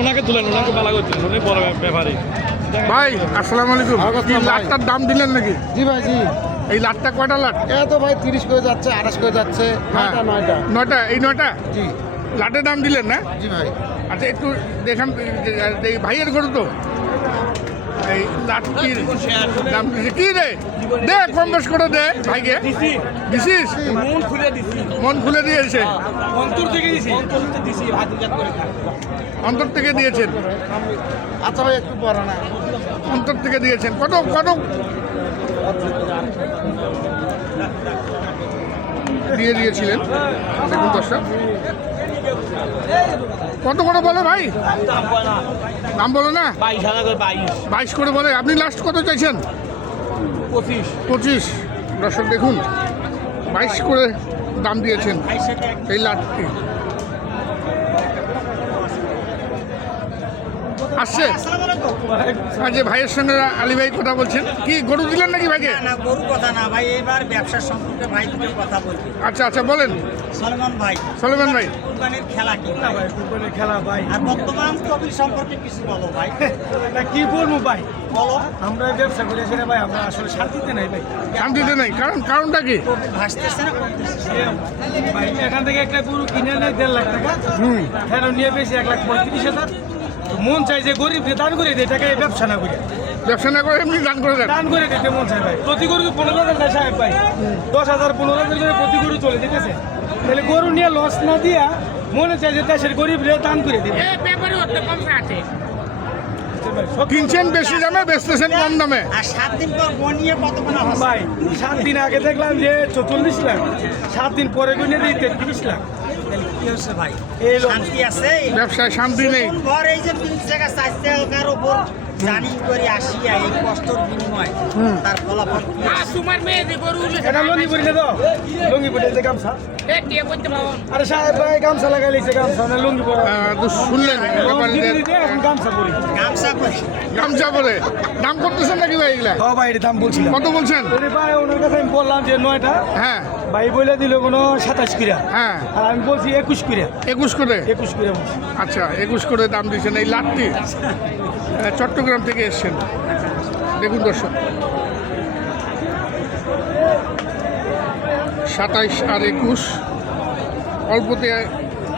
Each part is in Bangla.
ওনাকে তুলেন, ওনাকে বালা করছেন, উনি বড় ব্যাপারী। ভাই আসসালামু আলাইকুম। কি লাটটার দাম দিলেন নাকি? জি ভাই জি। এই লাটটা কয়টা লাট? এ তো ভাই 30 করে যাচ্ছে, 28 করে যাচ্ছে, হ্যাঁ, 9টা। 9টা। এই 9টা জি লাটের দাম দিলেন না? জি ভাই। আচ্ছা একটু দেখান, এই ভাইয়ের গরু তো এই লাটটির দাম দিচ্ছে কি রে? দে কম বেশ করে দে ভাইকে। দিছিস? মন খুলে দিয়েছে, অন্তর থেকে দিয়েছেন। আচ্ছা ভাই একটু পড়া না। অন্তর থেকে দিয়েছেন। কত কত দিয়ে দিয়েছিলেন দেখুন দর্শক। কত করে বলে ভাই? দাম বলে না? 22 করে বলে। আপনি লাস্ট কত চাইছেন? 25। দর্শক দেখুন 22 করে দাম দিয়েছেন এই লাটটি। আসছে আর যে ভাইয়ের সঙ্গে আলী ভাই কথা বলছেন, কি গরু দিলেন নাকি ভাইকে? না গরু কথা না ভাই, এবার ব্যবসার সম্পর্কে ভাই দুটো কথা বলছি। আচ্ছা আচ্ছা বলেন। সলমান ভাই, কুরবানির খেলা কি ভাই? কুরবানির খেলা ভাই। আর বর্তমান কবির সম্পর্কে কিছু বলো ভাই। না কি বলবো ভাই, বলো। আমরা ব্যবসা করে সেটা ভাই আমরা আসলে শান্তিতে নাই ভাই। শান্তিতে নাই। কারণটা কি? কবির ভাসতেছে না কমতেছে? ভাই এখান থেকে একটা গরু কিনে নেয় 1.5 লাখ টাকা, হ্যাঁ নিয়ে বেশি 1,35,000। মন চাই যে গরিবকে দান করে দেয়, টাকা ব্যবসা না করে। ব্যবসা না করে এমনি দান করে দেন? দান করে দিতে মন চাই ভাই। প্রতি গরু 15,000 টাকা সাহেব ভাই, 10,000 15,000 করে প্রতি গরু চলে যেতেছে। তাহলে গরু নিয়ে লস না দিয়া মনে চাই যে দেশের গরিবরে দান করে দিবে। কিনছেন বেশি দামে, বেচতেছেন কম দামে। আর 7 দিন পর বনিয়ে কত গুণা হবে ভাই 7 দিন আগে দেখলাম যে 44 লাখ, 7 দিন পরে গুনে দিই 33 লাখ। কি হচ্ছে ভাই? এই লোক শান্তি আছে? ব্যবসায় শান্তি নেই। কোন ঘর এই যে 3 টাকা 4 টাকার উপর জানি করে আসিয়া এই কষ্টের বিনিময় তার ফলাফল কি আছে? এটা লঙ্গি পরি না তো, লঙ্গি পরি যে গামছা। আরে সাহেব ভাই গামছা লাগাই লিছে, গামছা না লঙ্গি পরা। তো শুনলেন ব্যাপারীদের এখন গামছা পরি। গামছা করে গামছা পরে দাম করতেছেন নাকি ভাই এগুলা? ও ভাই এর দাম বলছিলাম। কত বলছেন? আরে ভাই ওনার কাছে আমি বললাম যে 9টা, হ্যাঁ ভাই বলে দিল কোনো 27 কিরা, হ্যাঁ আর আমি বলছি 21 কিরা। 21 করে। 21 কিরা বলছি। আচ্ছা 21 করে দাম দিয়েছেন এই লাটটি। চট্টগ্রাম থেকে এসছেন দেখুন দর্শক। 27 আর 21 অল্পতে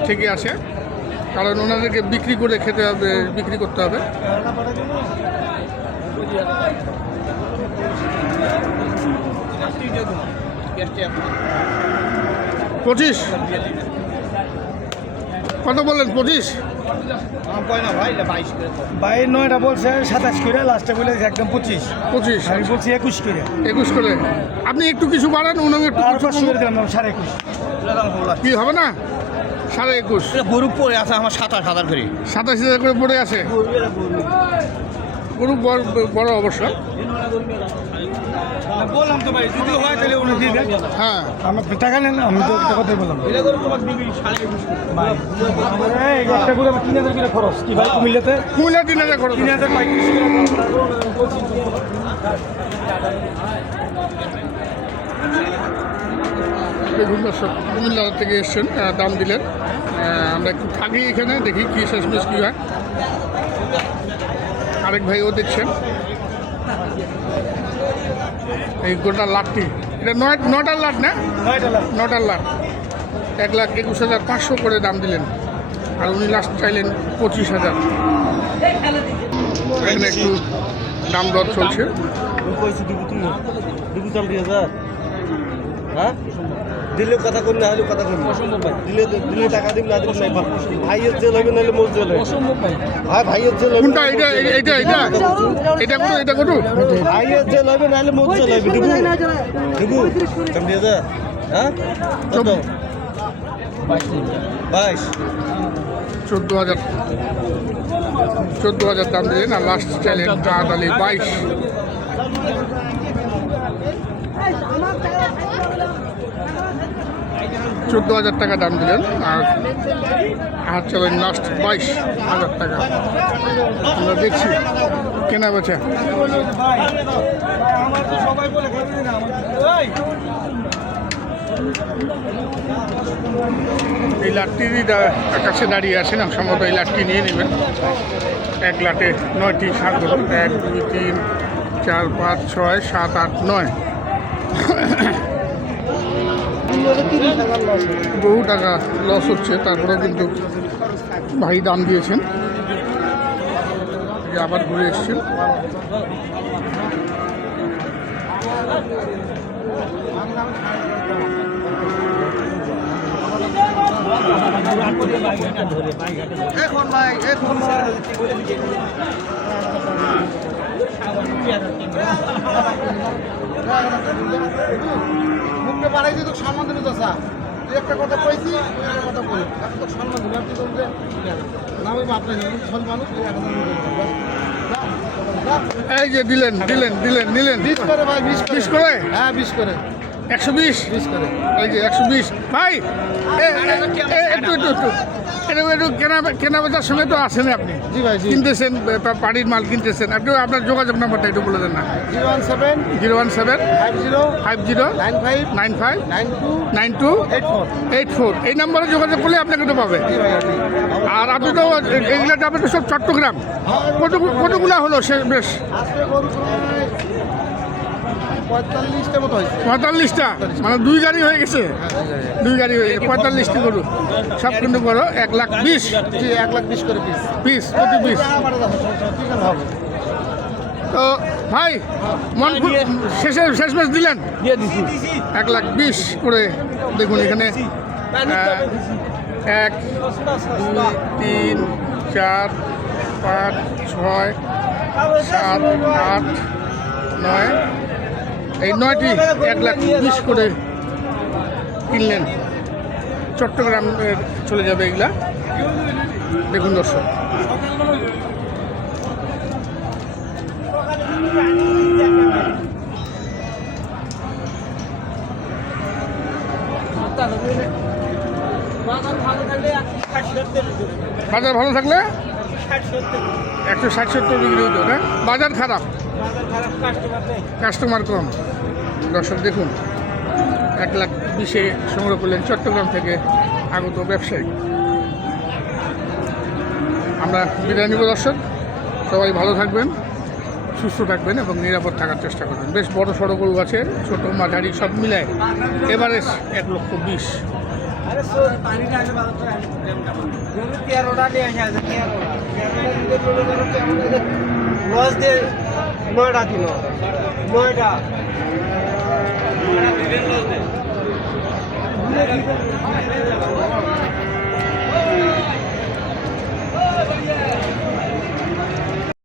থেকে আসে, কারণ ওনাদেরকে বিক্রি করে খেতে হবে, বিক্রি করতে হবে। পঁচিশ কত বললেন? 25। ভাই 9টা বলছে 27 কিরা, লাস্টে বলে একদম 25। 25 আমি বলছি 21 কিরা। 21 করে। আপনি একটু কিছু বাড়ান, ওনাকে একটু আর কিছু 500 করে দিলাম 21.5। কি হবে না? 21.5 গরু পড়ে আছে আমার 27,000 করে। 27,000 করে পড়ে আছে। গরু বড় অবশ্য। বললাম তো ভাই যদি হয় তাহলে উনি দিয়ে দেন। হ্যাঁ আমার টাকা নেন না, আমি তো একটা কথাই বললাম। ভাই এই একটা করে 3,000 করে খরচ কি ভাই কুমিল্লাতে? কুমিল্লা 3,000 খরচ। 3,000 পাই। দেখুন দর্শক কুমিল্লা থেকে এসছেন, দাম দিলেন। আমরা একটু থাকি এখানে, দেখি কী শেষমেশ কী হয়। আরেক ভাইও দেখছেন এই গোটা লাটটি। এটা 9টার লাট না? 9টার লাট। 1,21,500 করে দাম দিলেন, আর উনি লাস্ট চাইলেন 25,000। এখানে একটু দাম দর চলছে। হ্যাঁ দিলে কথা করি না হলে কথা করি দিলে দিলে টাকা দিন না দিলে নাই ভাইয়ের জেল হবে নাহলে মোর জেল হবে। হ্যাঁ ভাইয়ের জেল হবে। কোনটা? এটা এটা এটা এটা কত? এটা কত? ভাইয়ের জেল হবে নাহলে মোর জেল হবে। দিবু দিবু কম দিয়ে যা। হ্যাঁ কত? 22 14,000 দাম দিলেন, আর লাস্ট চাইলেন তাড়াতাড়ি 22। 14,000 টাকা দাম দিলেন, আর চলেন লাস্ট 22,000 টাকা। আমরা দেখছি কেনা বেচা। আমার তো সবাই বলে খাবে না আমার এই লাটটিরই কাছে দাঁড়িয়ে আছেন, সম্ভবত এই লাটটি নিয়ে নেবেন। এক লাটে 9টি ষাঁড় গরু, 1 2 3 4 5 6 7 8 9, বহু টাকা লস হচ্ছে, তারপরেও কিন্তু ভাই দাম দিয়েছেন। আবার ঘুরে এসছেন। এখন ভাই এখন মুখটা বাড়াই দিয়ে তো সম্মান দিল চাষা, তুই একটা কথা কইছি একটা কথা বলি, এখন তো সম্মান দিল। আপনি তো না ভাই আপনার সব মানুষ এই যে দিলেন দিলেন দিলেন নিলেন 20 করে ভাই, 20 করে, হ্যাঁ 20 করে, 120 20 করে। এই যে 120 ভাই একটু একটু একটু একটু কেনা বেচার সময় তো আসেন আপনি, জি ভাই, জি। কিনতেছেন, বাড়ির মাল কিনতেছেন, একটু আপনার যোগাযোগ নাম্বারটা একটু বলে দেন না। 017 017 50 50 95 95 92 92 84। 84, এই নম্বরে যোগাযোগ করলে আপনাকে তো পাবে। জি ভাই, জি। আর আপনি তো এগুলো যাবে তো সব চট্টগ্রাম, কতগুলা হলো সে বেশ? আজকে গরু প্রায় 45টা মতো হয়েছে। 45টা, মানে 2 গাড়ি হয়ে গেছে, 2 গাড়ি হয়ে গেছে, 45টি গরু সব কিন্তু বড়, 1,20,000 জি 1,20,000 করে পিস। পিস, প্রতি পিস। হবে তো ভাই শেষ ম্যাচ দিলেন, দিয়ে দিছি 1,20,000 করে। দেখুন এখানে 1 2 3 4 5 6 7 8 9, এই 9টি 1,20,000 করে কিনলেন। চট্টগ্রাম চলে যাবে এগুলা। দেখুন দর্শক, বাজার ভালো থাকলে 160-70 বিক্রি হতো না, বাজার খারাপ, কাস্টমার কম। দর্শক দেখুন, 1,20,000 সংগ্রহ করলেন চট্টগ্রাম থেকে আগত ব্যবসায়ী। আমরা বিদায় নিব দর্শক, সবাই ভালো থাকবেন, সুস্থ থাকবেন এবং নিরাপদ থাকার চেষ্টা করবেন। বেশ বড় সড়ো গরু আছে, ছোটো মাঝারি সব মিলায় এভারেজ 1,20,000। লস দিয়ে 9টা দিল, 9টা